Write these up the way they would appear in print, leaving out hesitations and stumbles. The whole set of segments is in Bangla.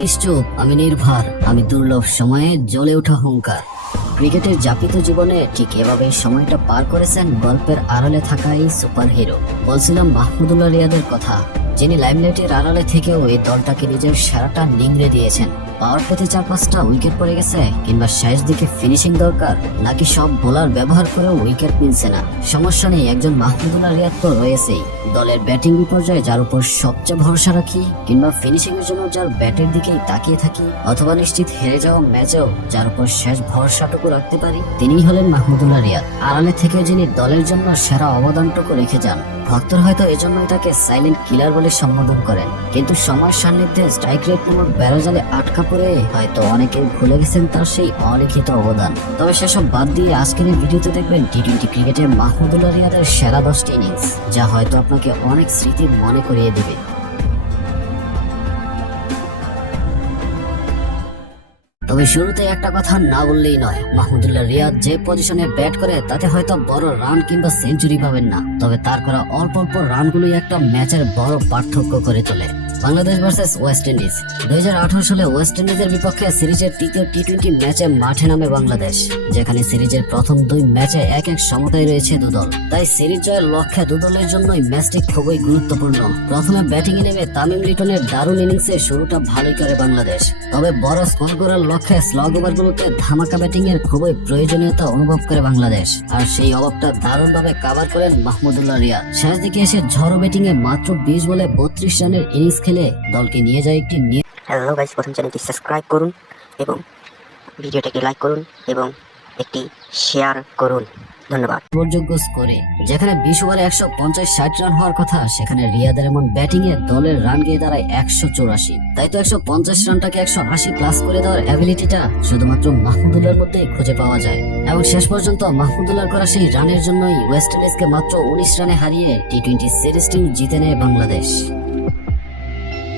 নিশ্চুপ, আমি নির্ভর, আমি দুর্লভ সময়ে জ্বলে ওঠা হুঙ্কার। ক্রিকেটের যাপিত জীবনে ঠিক এভাবেই সময়টা পার করেছেন গল্পের আড়ালে থাকা এই সুপার হিরো। বলছিলাম মাহমুদুল্লাহ রিয়াদের কথা, যিনি লাইমলাইটের আড়ালে থেকেও এই দলটাকে নিজের সেরাটা নিংড়ে দিয়েছেন। পাওয়ার পেতে 4-5টা উইকেট পড়ে গেছে, কিংবা শেষ দিকে ফিনিশিং দরকার, নাকি সব বোলার ব্যবহার করেও উইকেট মিলছে না, সমস্যা নেই, একজন মাহমুদুল্লাহ রিয়াদ তো রয়েছেই। দলের ব্যাটিং বিপর্যয়ে যার উপর সবচেয়ে ভরসা রাখি, কিংবা ফিনিশিং এর জন্য যার ব্যাটের দিকেই তাকিয়ে থাকি, অথবা নিশ্চিত হেরে যাওয়া ম্যাচেও যার উপর শেষ ভরসাটুকু রাখতে পারি, তিনিই হলেন মাহমুদুল্লাহ রিয়াদ। আড়ালে থেকে যিনি দলের জন্য সেরা অবদানটুকু রেখে যান। ভক্তরা হয়তো এজন্যই তাকে সাইলেন্ট কিলার বলে সম্বোধন করেন, কিন্তু সময়ের সান্নিধ্যে স্ট্রাইক রেট নামক বেড়াজালে আটকা পড়ে হয়তো অনেকেই ভুলে গেছেন তার সেই অলিখিত অবদান। তবে সেসব বাদ দিয়ে আজকের এই ভিডিওতে দেখবেন টি-20 ক্রিকেটে মাহমুদুল্লাহ রিয়াদের সেরা 10টি ইনিংস, যা হয়তো আপনাকে অনেক স্মৃতি মনে করিয়ে দেবে। তবে শুরুতে একটা কথা না বললেই নয়, মাহমুদুল্লাহ রিয়াদ যে পজিশনে ব্যাট করে তাতে হয়তো বড় রান কিংবা সেঞ্চুরি পাবেন না, তবে তার করা অল্প অল্প রানগুলোই একটা ম্যাচের বড় পার্থক্য করে তোলে। বাংলাদেশ ভার্সেস ওয়েস্ট ইন্ডিজ 2018 সালে ওয়েস্ট ইন্ডিজের বিপক্ষে সিরিজের তৃতীয় টি-20 ম্যাচে মাঠে নামে বাংলাদেশ, যেখানে সিরিজের প্রথম 2 ম্যাচে এক সমতায় রয়েছে দুদল। তাই সিরিজ জয়ের লক্ষ্যে দুদলের জন্যই ম্যাচটি খুবই গুরুত্বপূর্ণ। প্রথমে ব্যাটিং এ নেমে তামিম লিটনের দারুণ ইনিংসে শুরুটা ভালোই করে বাংলাদেশ, তবে বড় স্কোর করার লক্ষ্যে স্লগ ওভারগুলোতে ধামাকা ব্যাটিং এর খুবই প্রয়োজনীয়তা অনুভব করে বাংলাদেশ, আর সেই অভাবটা দারুণভাবে কভার করেন মাহমুদুল্লাহ রিয়াদ। শেষ দিকে এসে ঝড়ো ব্যাটিং এ মাত্র 20 বলে 32 রানের ইনিংস খেলে দলকে নিয়ে যায় একটি। হ্যালো গাইস, প্রথম চ্যানেলটি সাবস্ক্রাইব করুন এবং ভিডিওটাকে লাইক করুন এবং একটি শেয়ার করুন, ধন্যবাদ। নির্ভরযোগ্য স্কোরে যেখানে 20 ওভারে 150-60 রান হওয়ার কথা, সেখানে রিয়াদের এমন ব্যাটিং এ দলের রান গিয়ে দাঁড়ায় 184। তাই তো 150 রানটাকে 180 প্লাস করে দেওয়ার অ্যাবিলিটিটা শুধুমাত্র মাহমুদুল্লাহর মধ্যেই খুঁজে পাওয়া যায়। এবং শেষ পর্যন্ত মাহমুদুল্লাহর করা সেই রানের জন্যই ওয়েস্ট ইন্ডিজকে মাত্র 19 রানে হারিয়ে টি-20 সিরিজটিও জিতে নেয় Bangladesh.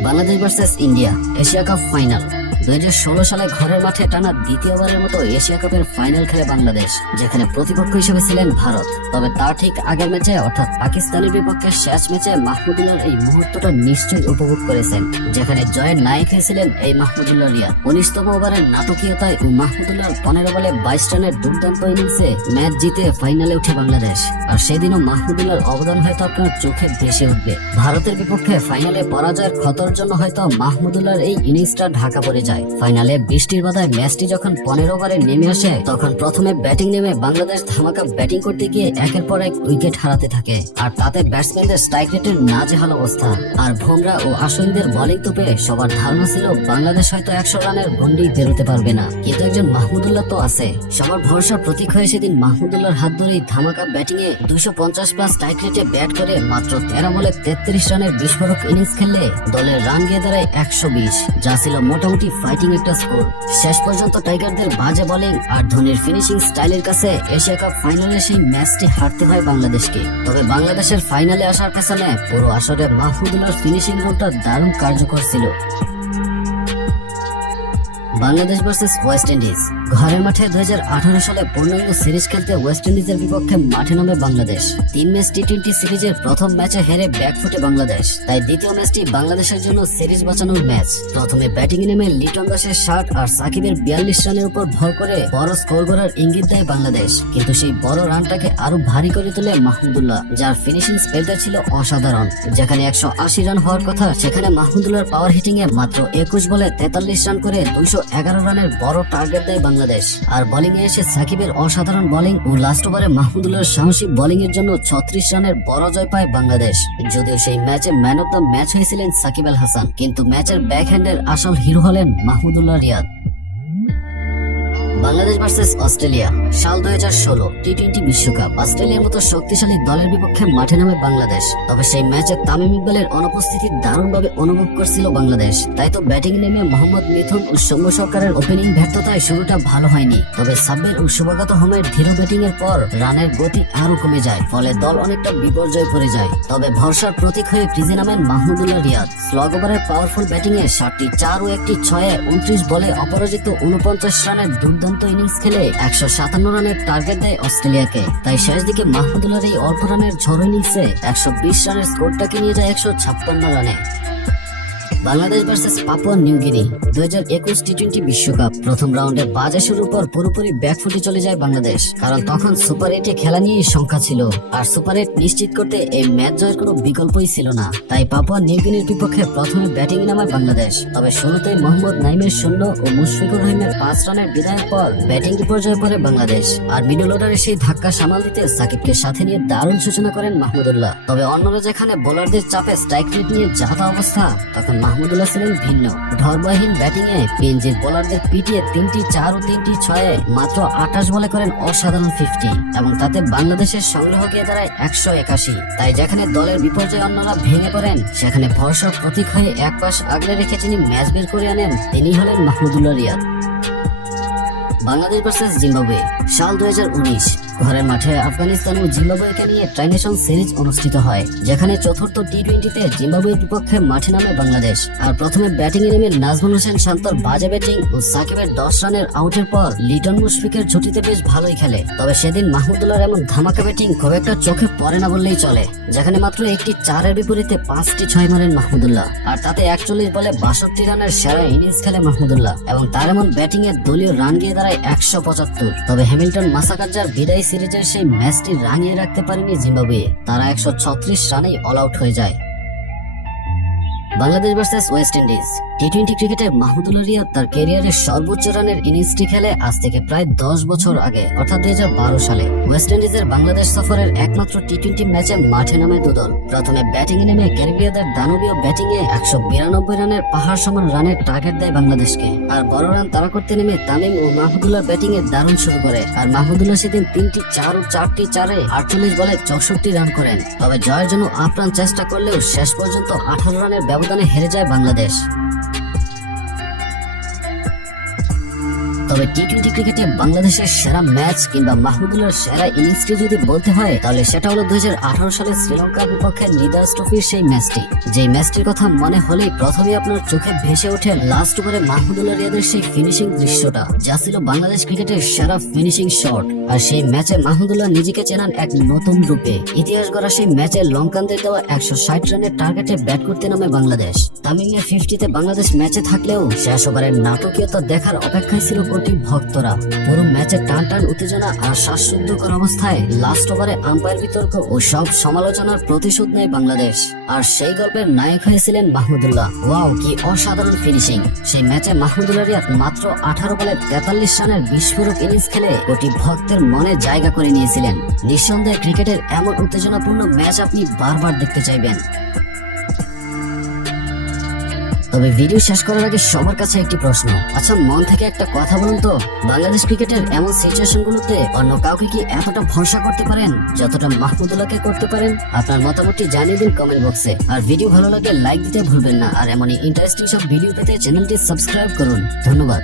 Bangladesh versus India Asia cup final 2016 সালে ঘরের মাঠে টানা দ্বিতীয়বারের মতো এশিয়া কাপের ফাইনাল খেলে বাংলাদেশ, যেখানে প্রতিপক্ষ হিসেবে ছিলেন ভারত। তবে তার ঠিক আগের ম্যাচে অর্থাৎ পাকিস্তানের বিপক্ষে শেষ ম্যাচে মাহমুদুল্লাহর এই মুহূর্তটা নিশ্চয়ই উপভোগ করেছেন, যেখানে জয়ের নায়ক হয়েছিলেন এই মাহমুদুল্লাহ রিয়াদ। 19তম ওভারের নাটকীয়তায় ও মাহমুদুল্লাহর 15 বলে 22 রানের দুর্দান্ত ইনিংসে ম্যাচ জিতে ফাইনালে উঠে বাংলাদেশ। আর সেদিনও মাহমুদুল্লাহর অবদান হয়তো আপনার চোখে ভেসে উঠবে। ভারতের বিপক্ষে ফাইনালে পরাজয়ের ক্ষতর জন্য হয়তো মাহমুদুল্লাহর এই ইনিংসটা ঢাকা পড়ে যায়। ফাইনালে বৃষ্টির বাধায় ম্যাচটি যখন 15 ওভারে নেমে আসে, তখন প্রথমে ব্যাটিং নেমে বাংলাদেশ ধামাকা ব্যাটিং করতে গিয়ে একের পর এক উইকেট হারাতে থাকে, আর তাতে ব্যাটসম্যানদের স্ট্রাইক রেটের নাজেহাল অবস্থা। আর বুমরা ও আশ্বিনদের বোলিং তোপে সবার ধারণা ছিল বাংলাদেশ হয়তো 100 রানের গন্ডি পেরোতে পারবে না, কিন্তু একজন মাহমুদুল্লাহ তো আছে। সবার ভরসার প্রতীক হয়ে সেদিন মাহমুদুল্লাহর হাত ধরেই ধামাকা ব্যাটিং এ 250 প্লাস স্ট্রাইক রেটে ব্যাট করে মাত্র 13 বলে 33 রানের বিস্ফোরক ইনিংস খেললে দলের রান গিয়ে দাঁড়ায় 120, যা ছিল মোটামুটি ফাইটিং একটা স্কোর। শেষ পর্যন্ত টাইগারদের বাজে বোলিং আর ধোনির ফিনিশিং স্টাইলের কাছে এশিয়া কাপ ফাইনালে সেই ম্যাচটি হারতে হয় বাংলাদেশকে। তবে বাংলাদেশের ফাইনালে আসার পেছনে পুরো আসরে মাহমুদুল্লাহর ফিনিশিং রোলটা দারুণ কার্যকর ছিল। বাংলাদেশ ভার্সেস ওয়েস্ট ইন্ডিজ ঘরের মাঠে 2018 সালে পূর্ণাঙ্গ সিরিজ খেলতে ওয়েস্ট ইন্ডিজের বিপক্ষে মাঠে নামে বাংলাদেশ। 3 ম্যাচ টি-20 সিরিজের প্রথম ম্যাচে হেরে ব্যাকফুটে বাংলাদেশ, তাই দ্বিতীয় ম্যাচটি বাংলাদেশের জন্য সিরিজ বাঁচানোর ম্যাচ। প্রথমে ব্যাটিং এ নেমে লিটন দাসের 60 আর সাকিবের 42 রানের উপর ভর করে বড় স্কোর করার ইঙ্গিত দেয় বাংলাদেশ, কিন্তু সেই বড় রানটাকে আরো ভারী করে তোলে মাহমুদুল্লাহ, যার ফিনিশিং স্পেলটা ছিল অসাধারণ। যেখানে 180 রান হওয়ার কথা, সেখানে মাহমুদুল্লাহর পাওয়ার হিটিং এ মাত্র 21 বলে 43 রান করে 211 রানের বড় টার্গেট দেয় বাংলাদেশ। আর বোলিং এ এসে সাকিবের অসাধারণ বোলিং ও লাস্ট ওভারে মাহমুদুল্লাহর সাহসী বোলিং এর জন্য 36 রানের বড় জয় পায় বাংলাদেশ। যদিও সেই ম্যাচে ম্যান অফ দ্য ম্যাচ হয়েছিলেন সাকিব আল হাসান, কিন্তু ম্যাচের ব্যাকহ্যান্ডের আসল হিরো হলেন মাহমুদুল্লাহ রিয়াদ। বাংলাদেশ ভার্সেস অস্ট্রেলিয়া সাল 2016 টি-20 বিশ্বকাপ অস্ট্রেলিয়ার মতো শক্তিশালী দলের বিপক্ষে মাঠে নামে বাংলাদেশ। তবে সেই ম্যাচে তামিম ইকবালের অনুপস্থিতি দারুণভাবে অনুভব করছিল বাংলাদেশ। তাই তো ব্যাটিং নেমে মোহাম্মদ মিথুন ও সৌম্য সরকারের ওপেনিং ব্যর্থতায় শুরুটা ভালো হয়নি, তবে সাব্বির ও শুভাগত হোমের ধীর ব্যাটিং এর পর রানের গতি আরো কমে যায়, ফলে দল অনেকটা বিপর্যয়ে পড়ে যায়। তবে ভরসার প্রতীক হয়ে ক্রিজে নামেন মাহমুদুল্লাহ রিয়াদ। স্লগ ওভারের পাওয়ারফুল ব্যাটিং এ 7টি 4 ও 1টি 6-এ 29 বলে অপরাজিত 49 রানের দুর্দান্ত ইনিংস খেলে 157 রানের টার্গেট দেয় অস্ট্রেলিয়াকে। তাই শেষ দিকে মাহমুদুল্লাহর এই অল্প রানের ঝড় ইনিংসে 120 রানের স্কোরটাকে নিয়ে যায় 156 রানে। বাংলাদেশ ভার্সেস পাপুয়া নিউগিনি 2021 টি-20 বিশ্বকাপ প্রথম রাউন্ডে বাজে শুরুর পর পুরোপুরি ব্যাকফুটে চলে যায় বাংলাদেশ, কারণ তখন সুপার 8-এ খেলা নিয়েই সংখ্যা ছিল, আর সুপার 8 নিশ্চিত করতে এই ম্যাচ জয়ের কোনো বিকল্পই ছিল না। তাই পাপুয়া নিউগিনির বিপক্ষে প্রথমে ব্যাটিং নামায় বাংলাদেশ। তবে শুরুতেই মোহাম্মদ নাইমের শূন্য ও মুশফিকুর রহিমের 5 রানের বিদায়ের পর ব্যাটিং বিপর্যয়ে পড়ে বাংলাদেশ, আর মিডল অর্ডারে সেই ধাক্কা সামাল দিতে সাকিবকে সাথে নিয়ে দারুণ সূচনা করেন মাহমুদুল্লাহ। তবে অন্যরা যেখানে বোলারদের চাপে স্ট্রাইক রেট নিয়ে যাতা অবস্থা, তখন মাহমুদুল্লাহ ছিলেন ভিন্ন। ধর্মহীন ব্যাটিং এ পিএনজির বোলারদের পিটিয়ে 3টি 4 ও 3টি 6-এ মাত্র 28 বলে করেন অসাধারণ 50, এবং তাতে বাংলাদেশের সংগ্রহ গিয়ে দাঁড়ায় 181। তাই যেখানে দলের বিপর্যয়ে অন্যরা ভেঙে পড়েন, সেখানে ভরসার প্রতীক হয়ে এক পাশ আগলে রেখে যিনি ম্যাচ বের করে আনেন, তিনি হলেন মাহমুদুল্লাহ রিয়াদ। বাংলাদেশ ভার্সেস জিম্বাবুয়ে সাল 2019 ঘরের মাঠে আফগানিস্তান ও জিম্বাবুয়েকে নিয়ে ট্রাইনেশন সিরিজ অনুষ্ঠিত হয়, যেখানে চতুর্থ টি-20তে জিম্বাবুয়ের বিপক্ষে মাঠে নামে বাংলাদেশ। আর প্রথমে ব্যাটিং এ নেমে নাজমুল হোসেন শান্তর বাজে ব্যাটিং ও সাকিবের 10 রানের আউটের পর লিটন মুশফিকের জুটিতে বেশ ভালোই খেলে। তবে সেদিন মাহমুদুল্লাহর এমন ধামাকা ব্যাটিং খুব একটা চোখে পড়ে না বললেই চলে, যেখানে মাত্র একটি 4-এর বিপরীতে 5টি 6 মারেন মাহমুদুল্লাহ, আর তাতে 41 বলে 62 রানের সেরা ইনিংস খেলে মাহমুদুল্লাহ, এবং তার এমন ব্যাটিং এর দলীয় রান গিয়ে দাঁড়ায় 175। তবে হ্যামিল্টন মাসাকাজ্জার বিদায়ী সিরিজের সেই ম্যাচটি রাঙিয়ে রাখতে পারেনি জিম্বাবুয়ে, তারা 136 রানেই অল আউট হয়ে যায়। বাংলাদেশ ভার্সেস ওয়েস্ট ইন্ডিজ টি-20 ক্রিকেটে মাহমুদুল্লাহ রিয়াদ তার ক্যারিয়ারের সর্বোচ্চ রানের ইনিংসটি খেলে আজ থেকে প্রায় 10 বছর আগে, অর্থাৎ 2012 সালে। ওয়েস্ট ইন্ডিজের বাংলাদেশ সফরের একমাত্র টি-20 ম্যাচে মাঠে নামে দুদল। প্রথমে ব্যাটিং এ নেমে ক্যারিবিয়ানদের দানবীয় ব্যাটিং এ 192 রানের পাহাড় সমান রানের টার্গেট দেয় বাংলাদেশকে, আর বড় রান তাড়া করতে নেমে তামিম ও মাহমুদুল্লাহ ব্যাটিং এ দারুণ শুরু করে, আর মাহমুদুল্লাহ সেদিন 3টি 4 ও 4টি 4-এ 48 বলে 64 রান করেন। তবে জয়ের জন্য আপ্রাণ চেষ্টা করলেও শেষ পর্যন্ত 18 রানের ব্যবধানে হেরে যায় বাংলাদেশ। তবে টি-20 ক্রিকেটে বাংলাদেশের সেরা ম্যাচ কিংবা মাহমুদুল্লাহর সেরা ইনিংসটি যদি বলতে হয়, তাহলে সেটা হলো 2018 সালে শ্রীলঙ্কার বিপক্ষে নিদাস ট্রফির সেই ম্যাচটি। যে ম্যাচটির কথা মনে হলেই প্রথমেই আপনার চোখে ভেসে ওঠে লাস্ট ওভারে মাহমুদুল্লাহ রিয়াদের সেই ফিনিশিং দৃশ্যটা, যা ছিল বাংলাদেশ ক্রিকেটের সেরা ফিনিশিং শট। আর সেই ম্যাচে মাহমুদুল্লাহ নিজেকে চেনান এক নতুন রূপে। ইতিহাস গড়া সেই ম্যাচে লঙ্কানদের দেওয়া 160 রানের টার্গেটে ব্যাট করতে নামে বাংলাদেশ। তামিমের 50-তে বাংলাদেশ ম্যাচে থাকলেও শেষ ওভারের নাটকীয়তা দেখার অপেক্ষায় ছিল ভক্তরা। পুরো ম্যাচে টান টান উত্তেজনা আর শ্বাসরুদ্ধকর অবস্থায় লাস্ট ওভারে আম্পায়ার বিতর্ক ও সব সমালোচনার প্রতিশোধ নেয় বাংলাদেশ, আর সেই গল্পের নায়ক হয়েছিলেন মাহমুদুল্লাহ। ওয়াও, কি অসাধারণ ফিনিশিং! সেই ম্যাচে মাহমুদুল্লাহ রিয়াদ মাত্র 18 বলে 43 রানের বিস্ফোরক ইনিংস খেলে কোটি ভক্তের মনে জায়গা করে নিয়েছিলেন। নিঃসন্দেহে ক্রিকেটের এমন উত্তেজনাপূর্ণ ম্যাচ আপনি বারবার দেখতে চাইবেন। তবে ভিডিও শেষ করার আগে সবার কাছে একটি প্রশ্ন, আচ্ছা মন থেকে একটা কথা বলুন তো, বাংলাদেশ ক্রিকেটের এমন সিচুয়েশন গুলোতে অন্য কাউকে কি এতটা ভরসা করতে পারেন যতটা মাহমুদুল্লাহকে করতে পারেন? আপনার মতামতটি জানিয়ে দিন কমেন্ট বক্সে। আর ভিডিও ভালো লাগলে লাইক দিতে ভুলবেন না, আর এমনই ইন্টারেস্টিং সব ভিডিও পেতে চ্যানেলটি সাবস্ক্রাইব করুন। ধন্যবাদ।